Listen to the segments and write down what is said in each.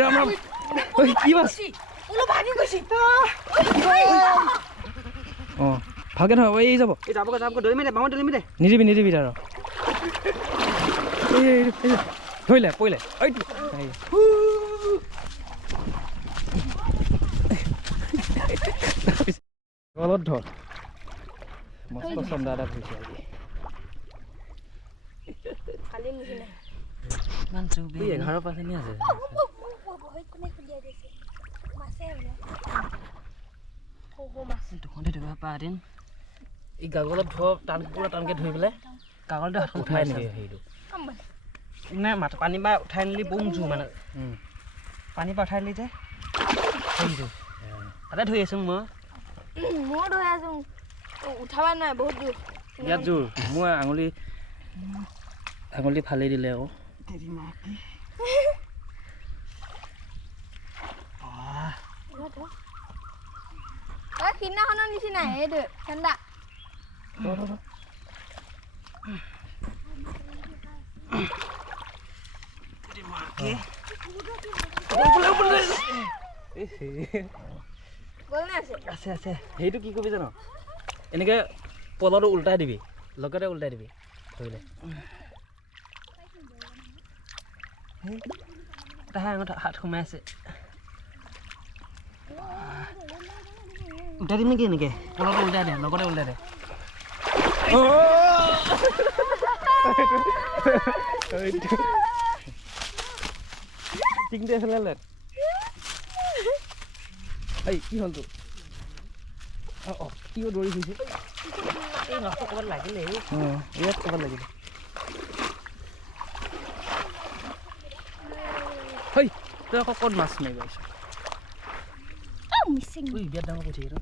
ৰাম ৰাম কি মাছ অঁ ভালকে ধৰ এই যাব নিদিবি নিদিবি তাৰ ধৰিলে পৰিলে গলত ধৰ মস্ত চন্দা এটা ধৰিছে আজি 11% আছে এই গাগলত ধৰ পুৰা টানকৈ ধৰি পেলাই কাগজটো হাত উঠাই নেকি সেইটো মানে মাথা পানী পৰা উঠাই নিলি বম জোৰ মানে পানীৰ পৰা উঠাই নিলি যে তাতে ধৰি আছোঁ মই ধৰি আছোঁ উঠাবা নাই বহুত জোৰ ইয়াত জোৰ মই আঙুলি ফালি দিলে আকৌ সিদিনাখনৰ নিচিনা এইটো ঠাণ্ডা আছে আছে সেইটো কি কৰিবি জানো এনেকৈ পলটো উল্টাই দিবি লগতে উল্টাই দিবি ধৰিলে তাহে আগত হাত সোমাই আছে উল্টাই দিম নেকি এনেকৈ পলটো উল্টাই দে লগতে উল্টাই দে টিংটো এফালে লেট এই কি হ'ল তোৰ অঁ কি দৌৰি ফুৰিছে এই নষ্ট ক'ৰবাত লাগিলে ইয়াত ক'ৰবাত লাগিলে হেই তই আকৌ ক'ত মাছ মাৰিব আহিছ বিয়াত ডাঙৰ পঠিয়াই এইটো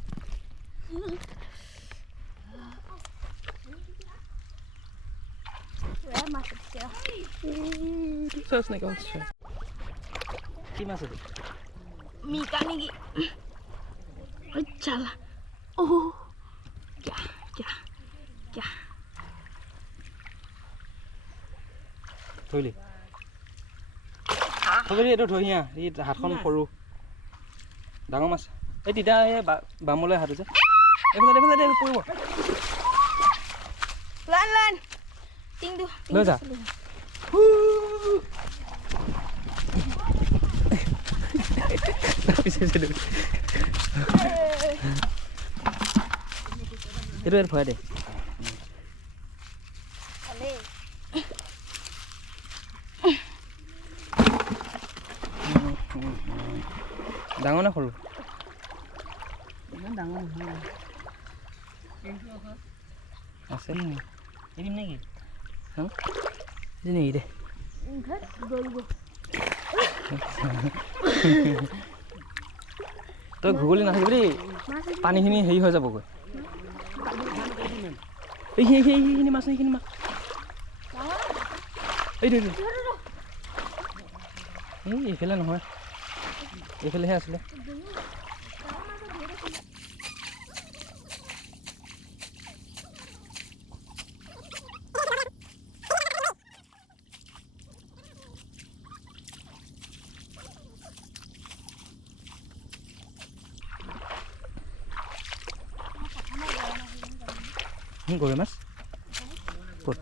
কি মাছ আছে মিকা নেকি চালা ও ধৰিলি এইটো ধৰিয়া এই হাতখন সৰু ডাঙৰ মাছ এই তিতা এই বামলৈ হাত যে এইফালে পৰিব লৈ যা এইটো ইয়াত ভৰাই দে ডাঙৰ নে সৰু ইমান ডাঙৰ নহয় আছে এৰিম নেকি নেকি দে তই ঘুগুলি নাথাকিবি দেই পানীখিনি হেৰি হৈ যাবগৈ এইখিনি মাছ এইখিনি মাছ এইটো এইফালে নহয় এইফালেহে আছিলে গৰৈ মাছ ক'ত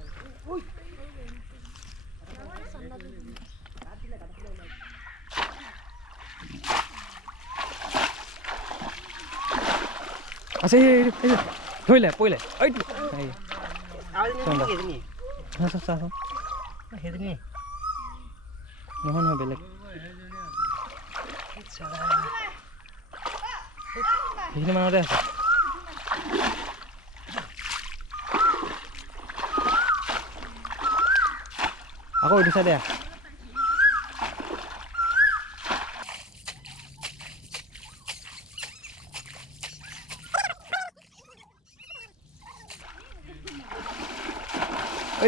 আছে ধৰিলে পৰিলে নহয় নহয় বেলেগ সেইখিনি মানতে আছে আকৌ এইটো চাইডে ঐ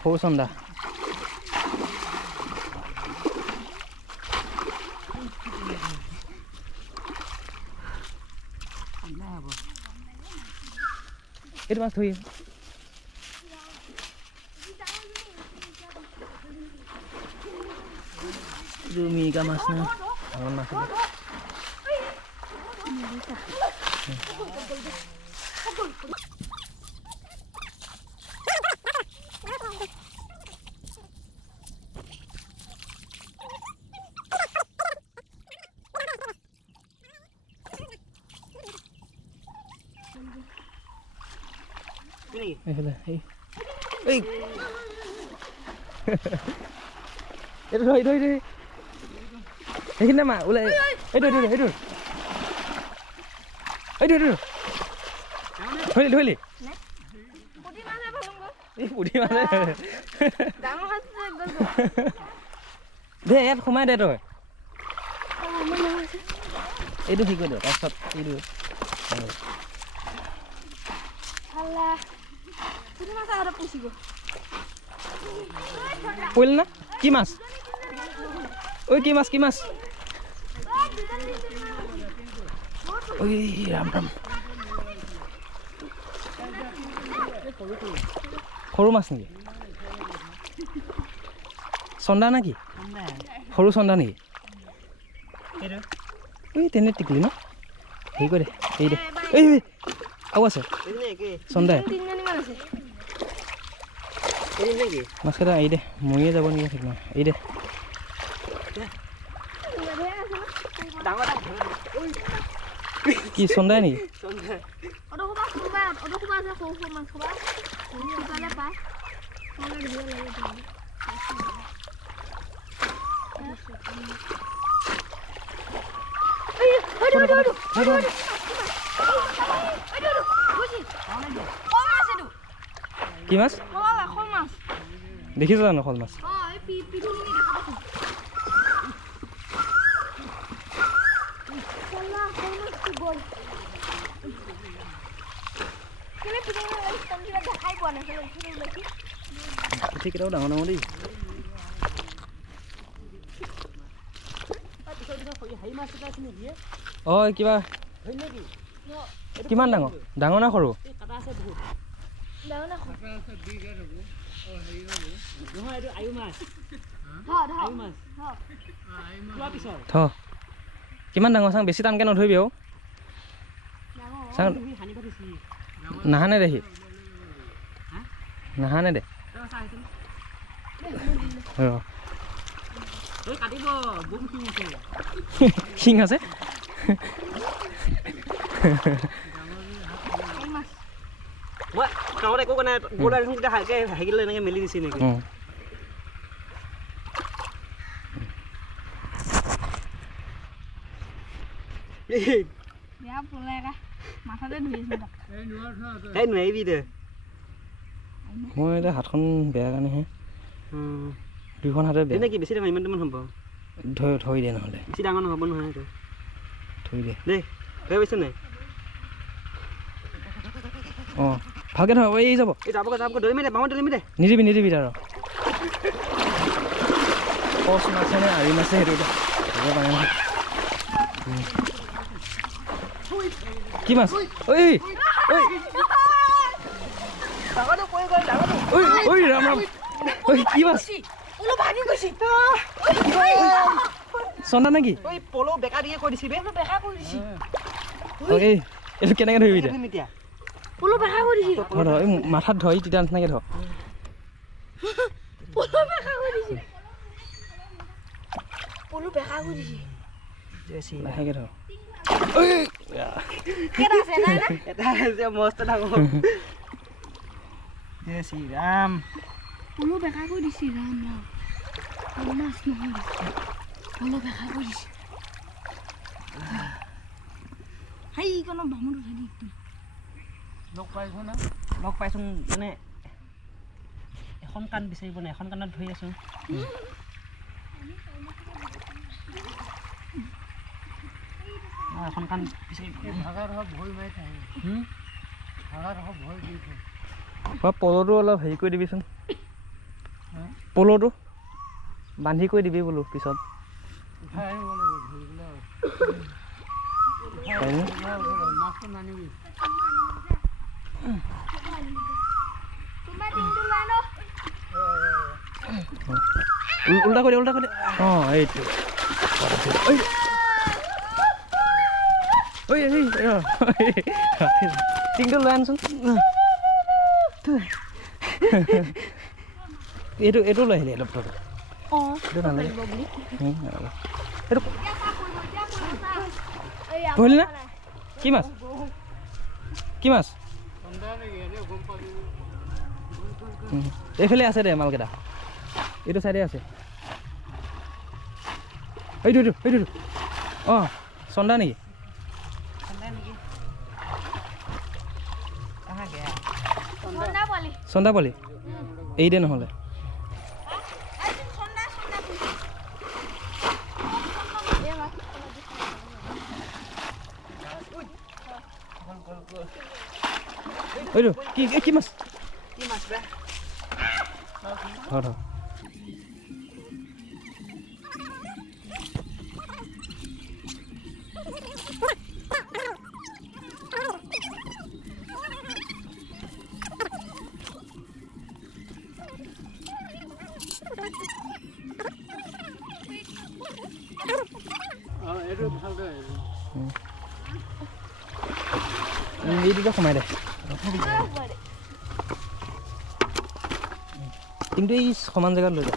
সৰু চন্দা এইটো মাছ ধৰি মিৰিকা মাছ না ডাঙৰ মাছ এইফালে এই এইটো ধৰি ধৰি ধৰি সেইখিনি মা ওলাই এইটো এইটো এইটো এইটো এইটো ধৰিলি ধৰিলি এই পুঠি মাছে দে ইয়াত সোমাই দে তই এইটো ঠিক কৰি দিয় তাৰপিছত এইটো পৰিল না কি মাছ ঐ কি মাছ কি মাছ ঐ ৰাম ৰাম সৰু মাছ নেকি চন্দা নে কি সৰু চন্দা নেকি ঐ তেনে টিকলি ন হেৰি কৰি দে এই দে এই আৰু আছে চন্দাই মাছকেইটা এই দে মৰিয়ে যাব নেকি ঠিক নাই এই দে কি চন্দাই নেকি কি মাছ দেখিছ জানো শল মাছ পুঠিকেইটাও ডাঙৰ ডাঙৰ দেই অঁ কিবা কিমান ডাঙৰ ডাঙৰ না সৰু থ কিমান ডাঙৰ চাং বেছি টানকৈ নধৰিবি আৰু চাং নাহানে দে সি নাহানে দে শিং আছে কামত একো নাই বৰ্ডাৰ কেইটা হালকে হাগিলে এনেকৈ মেলি দিছে নেকি নোৱাৰিবি দে মই এতিয়া হাতখন বেয়া কাৰণেহে দুইখন হাতে বেয়া নেকি বেছি ডাঙৰ ইমানটামান হ'ব ধৰি দে নহ'লে বেছি ডাঙৰ নহ'ব নহয় এইটো ধৰি দে দেই ধৰি পাইছে নাই অঁ ভালকৈ ধৰ এই যাব এই যাব ধৰিমে দে বামত ধৰিমে দে নিদিবি নিদিবি তাৰ কচ মাছে নে আৰি মাছে সেইটো এতিয়া ধৰিব পাৰে নহয় কি মাছ ঐ ঐ ঐ ৰাম ৰাম ঐ কি মাছ চন্দা নেকি পল বেকা দিয়ে কৈ দিছি এই এইটো কেনেকৈ ধৰিবি এতিয়া ধৰ এই মাথাত ধৰি তিতা নিচিনাকৈ ধৰ লাহেকৈ ধৰ মস্ত ডাঙৰ জয় শ্ৰীৰাম পলো বেকা কৰি দিছে ৰাম ৰাম মাছ নহয় পলো বেকা কৰি দিছে হাই কোনো বামুন উঠাই দি একদম লগ পাইছোঁ না লগ পাইছোঁ মানে এখন কাণ বিচাৰিব নাই এখন কাণত ধৰি আছোঁ এখন কাণ বিচাৰিব ভয় মাৰি থাকে পলটো অলপ হেৰি কৰি দিবিচোন পলটো বান্ধি কৰি দিবি বোলো পিছত উল্টা কৰি দে অঁ এইটো ঐ টিংটো লৈ আনচোন এইটো লৈ আহিলে ডক্টৰটো এইটো নালাগে এইটো পঢ়িলি না কি মাছ এইফালে আছে দে মালকেইটা এইটো চাইডে আছে এইটো অঁ চন্দা নেকি চন্দা পোৱালি এৰি দে নহ'লে এইটো কি মাছ ধৰ এই দুটা সোমাই দে কিন্তু এই সমান জেগাত লৈ যা